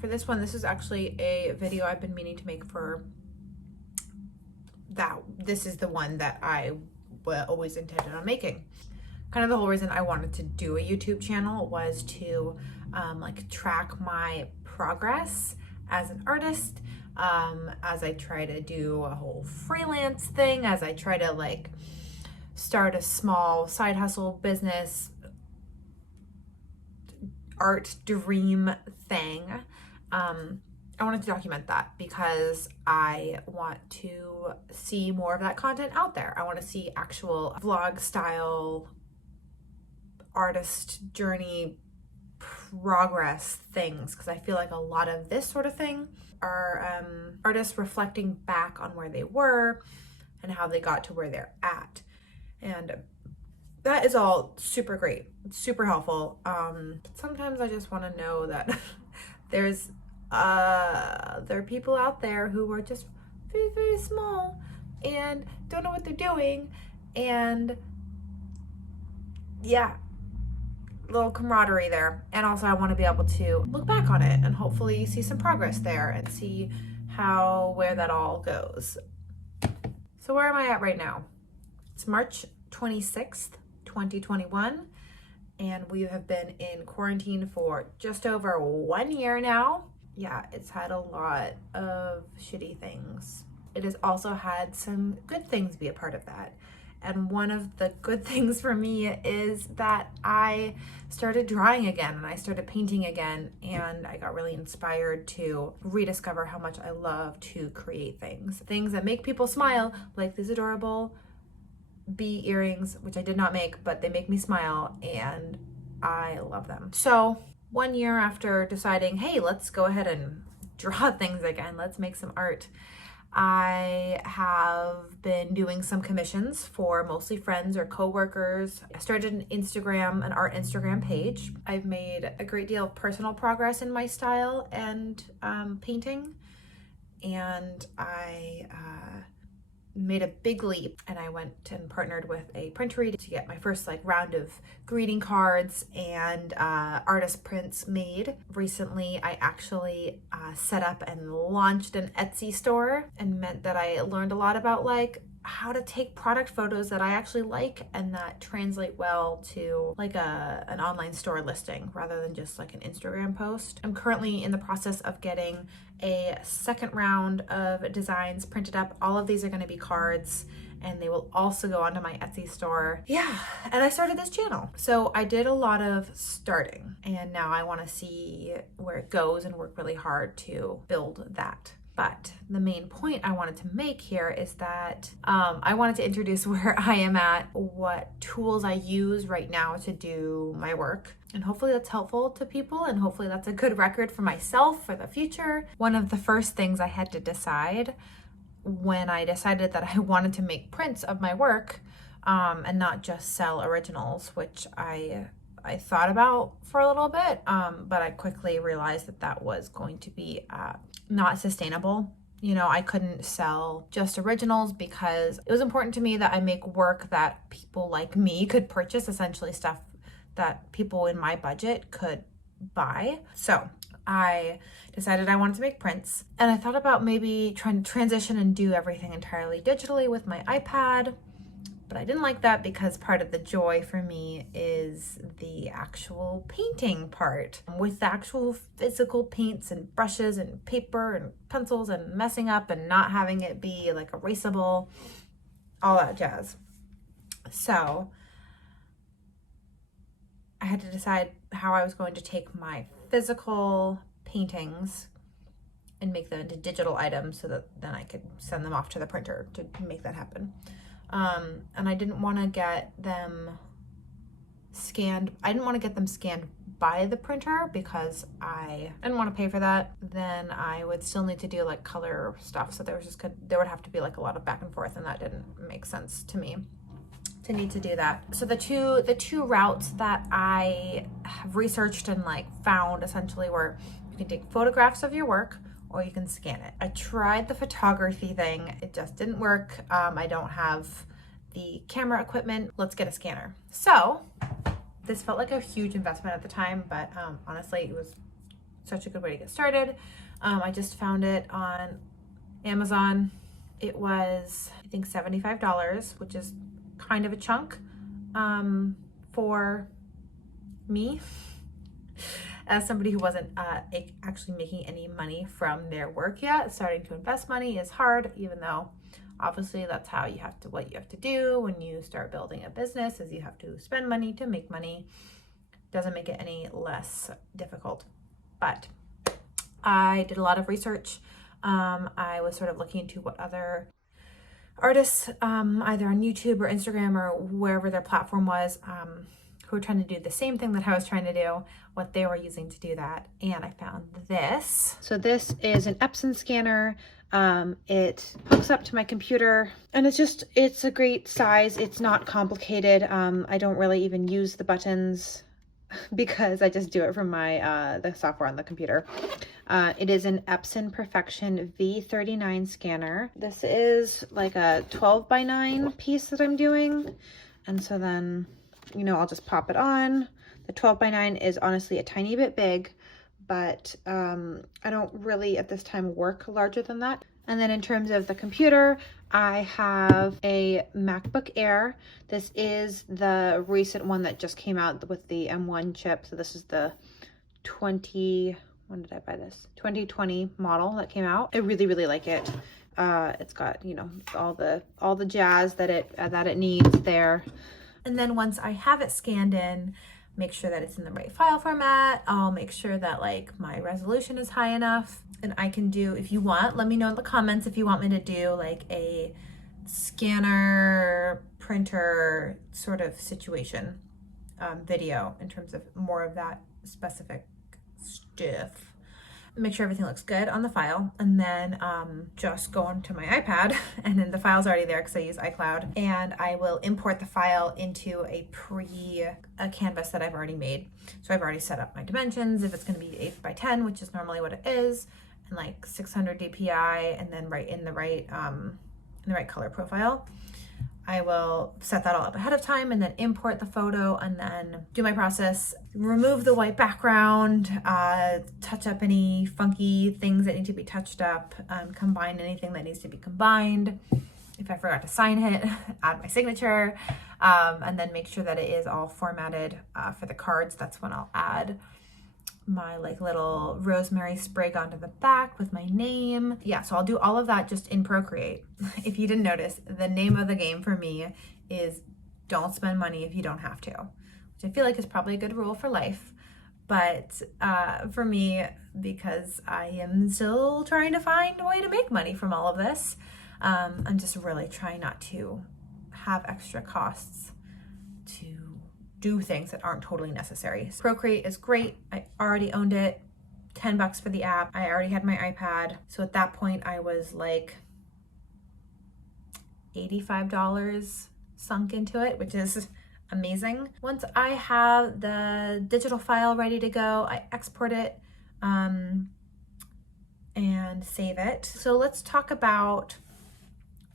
For this one, this is actually a video I've been meaning to make for that. This is the one that I always intended on making. Kind of the whole reason I wanted to do a YouTube channel was to like track my progress as an artist, as I try to do a whole freelance thing, as I try to like start a small side hustle business, art dream thing. I wanted to document that because I want to see more of that content out there. I want to see actual vlog style artist journey progress things, because I feel like a lot of this sort of thing are artists reflecting back on where they were and how they got to where they're at. And that is all super great, super helpful. But sometimes I just want to know that there are people out there who are just very, very small and don't know what they're doing. And yeah, little camaraderie there. And also I want to be able to look back on it and hopefully see some progress there and see where that all goes. So where am I at right now? It's March 26th, 2021, and we have been in quarantine for just over 1 year now. Yeah, it's had a lot of shitty things. It has also had some good things be a part of that. And one of the good things for me is that I started drawing again and I started painting again, and I got really inspired to rediscover how much I love to create things that make people smile, like these adorable bee earrings, which I did not make, but they make me smile and I love them. So 1 year after deciding, hey, let's go ahead and draw things again, let's make some art, I have been doing some commissions for mostly friends or coworkers. I started an art Instagram page. I've made a great deal of personal progress in my style and painting, and I made a big leap, and I went and partnered with a printery to get my first like round of greeting cards and artist prints made. Recently, I actually set up and launched an Etsy store, and meant that I learned a lot about like how to take product photos that I actually like and that translate well to like an online store listing rather than just like an Instagram post. I'm currently in the process of getting a second round of designs printed up. All of these are going to be cards, and they will also go onto my Etsy store. Yeah, and I started this channel. So I did a lot of starting, and now I want to see where it goes and work really hard to build that. But the main point I wanted to make here is that I wanted to introduce where I am at, what tools I use right now to do my work. And hopefully that's helpful to people, and hopefully that's a good record for myself for the future. One of the first things I had to decide when I decided that I wanted to make prints of my work and not just sell originals, which I thought about for a little bit, but I quickly realized that was going to be not sustainable. You know, I couldn't sell just originals because it was important to me that I make work that people like me could purchase, essentially stuff that people in my budget could buy. So I decided I wanted to make prints, and I thought about maybe trying to transition and do everything entirely digitally with my iPad. But I didn't like that because part of the joy for me is the actual painting part, with the actual physical paints and brushes and paper and pencils and messing up and not having it be like erasable, all that jazz. So I had to decide how I was going to take my physical paintings and make them into digital items so that then I could send them off to the printer to make that happen. And I didn't want to get them scanned. I didn't want to get them scanned by the printer because I didn't want to pay for that. Then I would still need to do like color stuff. So there would have to be like a lot of back and forth, and that didn't make sense to me to need to do that. So the two routes that I have researched and like found essentially were you can take photographs of your work or you can scan it. I tried the photography thing. It just didn't work. I don't have the camera equipment. Let's get a scanner. So this felt like a huge investment at the time, but honestly, it was such a good way to get started. I just found it on Amazon. It was, I think, $75, which is kind of a chunk for me as somebody who wasn't actually making any money from their work yet. Starting to invest money is hard, even though obviously that's how you have to, what you have to do when you start building a business is you have to spend money to make money. Doesn't make it any less difficult. But I did a lot of research. I was sort of looking into what other artists, either on YouTube or Instagram or wherever their platform was, who were trying to do the same thing that I was trying to do, what they were using to do that. And I found this. So this is an Epson scanner. It hooks up to my computer and it's a great size. It's not complicated. I don't really even use the buttons because I just do it from my the software on the computer. It is an Epson Perfection V39 scanner. This is like a 12x9 piece that I'm doing. And so then, you know, I'll just pop it on. The 12x9 is honestly a tiny bit big, but I don't really at this time work larger than that. And then in terms of the computer, I have a MacBook Air. This is the recent one that just came out with the M1 chip. So this is the when did I buy this? 2020 model that came out. I really, really like it. It's got, you know, all the jazz that it needs there. And then once I have it scanned in, make sure that it's in the right file format. I'll make sure that like my resolution is high enough, and I can do, if you want, let me know in the comments if you want me to do like a scanner printer sort of situation video in terms of more of that specific stuff. Make sure everything looks good on the file, and then just go onto my iPad, and then the file's already there because I use iCloud, and I will import the file into a canvas that I've already made. So I've already set up my dimensions, if it's going to be 8x10, which is normally what it is, and like 600 dpi, and then in the right color profile. I will set that all up ahead of time and then import the photo and then do my process, remove the white background, touch up any funky things that need to be touched up, combine anything that needs to be combined. If I forgot to sign it, add my signature, and then make sure that it is all formatted for the cards. That's when I'll add my like little rosemary sprig onto the back with my name. Yeah, so I'll do all of that just in Procreate. If you didn't notice, the name of the game for me is don't spend money if you don't have to, which I feel like is probably a good rule for life. But for me, because I am still trying to find a way to make money from all of this, I'm just really trying not to have extra costs to do things that aren't totally necessary. Procreate is great. I already owned it. $10 for the app. I already had my iPad. So at that point I was like $85 sunk into it, which is amazing. Once I have the digital file ready to go, I export it and save it. So let's talk about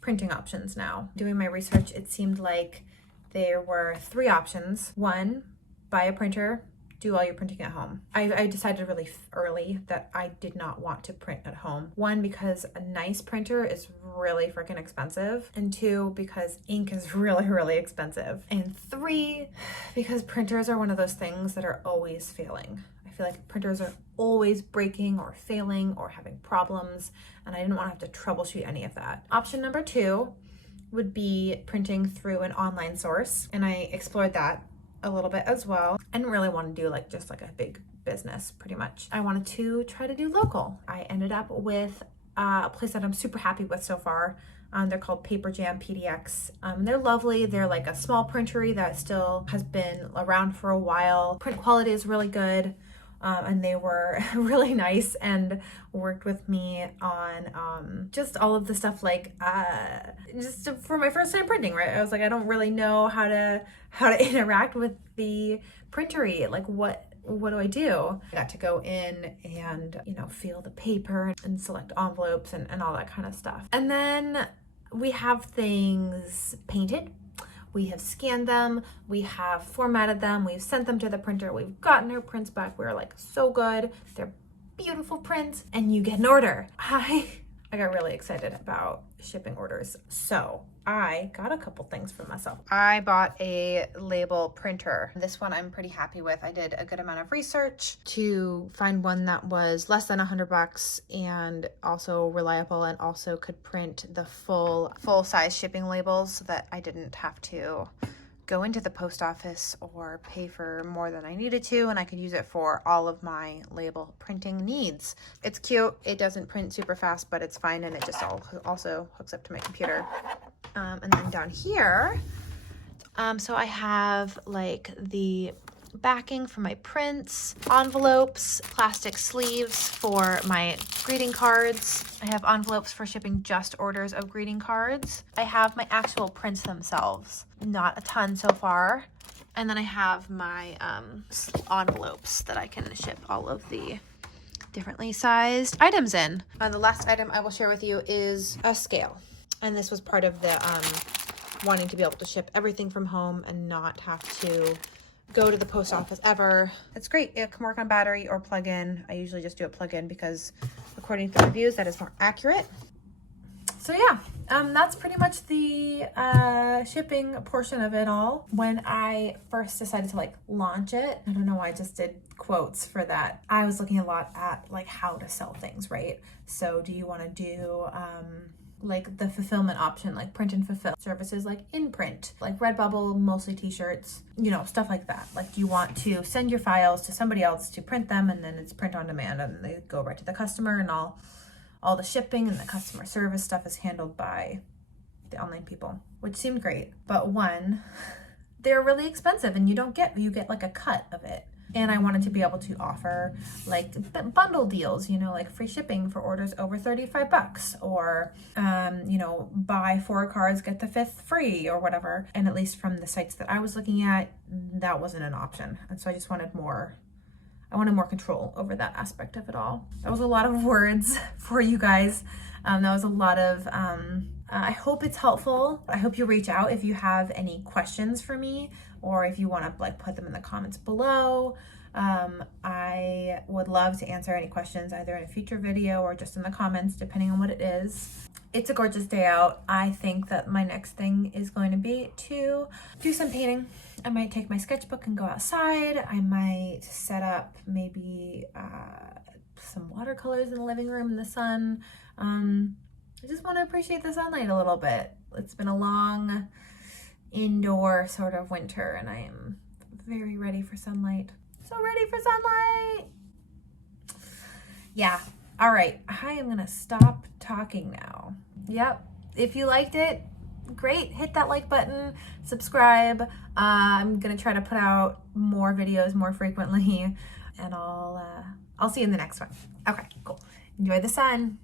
printing options now. Doing my research, it seemed like there were 3 options. 1, buy a printer, do all your printing at home. I decided really early that I did not want to print at home. 1, because a nice printer is really freaking expensive. And 2, because ink is really, really expensive. And 3, because printers are one of those things that are always failing. I feel like printers are always breaking or failing or having problems, and I didn't want to have to troubleshoot any of that. Option number 2 would be printing through an online source, and I explored that a little bit as well. I didn't really want to do like just like a big business, pretty much. I wanted to try to do local. I ended up with a place that I'm super happy with so far. They're called Paper Jam PDX. They're lovely. They're like a small printery that still has been around for a while. Print quality is really good. And they were really nice and worked with me on just all of the stuff, like just for my first time printing, right? I was like, I don't really know how to interact with the printery. Like what do I do? I got to go in and, you know, feel the paper and select envelopes and all that kind of stuff. And then we have things painted. We have scanned them, we have formatted them, we've sent them to the printer, we've gotten our prints back. We're like so good. They're beautiful print and you get an order. I got really excited about shipping orders. So I got a couple things for myself. I bought a label printer. This one I'm pretty happy with. I did a good amount of research to find one that was less than $100 and also reliable and also could print the full size shipping labels so that I didn't have to go into the post office or pay for more than I needed to, and I could use it for all of my label printing needs. It's cute. It doesn't print super fast, but it's fine, and it just also hooks up to my computer. And then down here, so I have like the backing for my prints, envelopes, plastic sleeves for my greeting cards. I have envelopes for shipping just orders of greeting cards. I have my actual prints themselves, not a ton so far. And then I have my envelopes that I can ship all of the differently sized items in. The last item I will share with you is a scale. And this was part of the wanting to be able to ship everything from home and not have to go to the post office ever. It's great. It can work on battery or plug-in. I usually just do a plug-in because according to the reviews, that is more accurate. So yeah, that's pretty much the shipping portion of it all. When I first decided to like launch it, I don't know why I just did quotes for that. I was looking a lot at like how to sell things, right? So do you want to do like the fulfillment option, like print and fulfill services like in print, like Redbubble, mostly t-shirts, you know, stuff like that. Like, do you want to send your files to somebody else to print them and then it's print on demand and they go right to the customer, and all the shipping and the customer service stuff is handled by the online people, which seemed great. But one, they're really expensive and you get like a cut of it. And I wanted to be able to offer like bundle deals, you know, like free shipping for orders over $35 or, you know, buy 4 cards, get the 5th free or whatever. And at least from the sites that I was looking at, that wasn't an option. And so I just wanted more control over that aspect of it all. That was a lot of words for you guys. That was a lot of, I hope it's helpful. I hope you reach out if you have any questions for me, or if you want to like put them in the comments below. I would love to answer any questions either in a future video or just in the comments, depending on what it is. It's a gorgeous day out. I think that my next thing is going to be to do some painting. I might take my sketchbook and go outside. I might set up maybe some watercolors in the living room in the sun. I just want to appreciate the sunlight a little bit. It's been a long indoor sort of winter and I am very ready for sunlight. So ready for sunlight. Yeah. All right. I am going to stop talking now. Yep. If you liked it, great. Hit that like button, subscribe. I'm going to try to put out more videos more frequently, and I'll see you in the next one. Okay, cool. Enjoy the sun.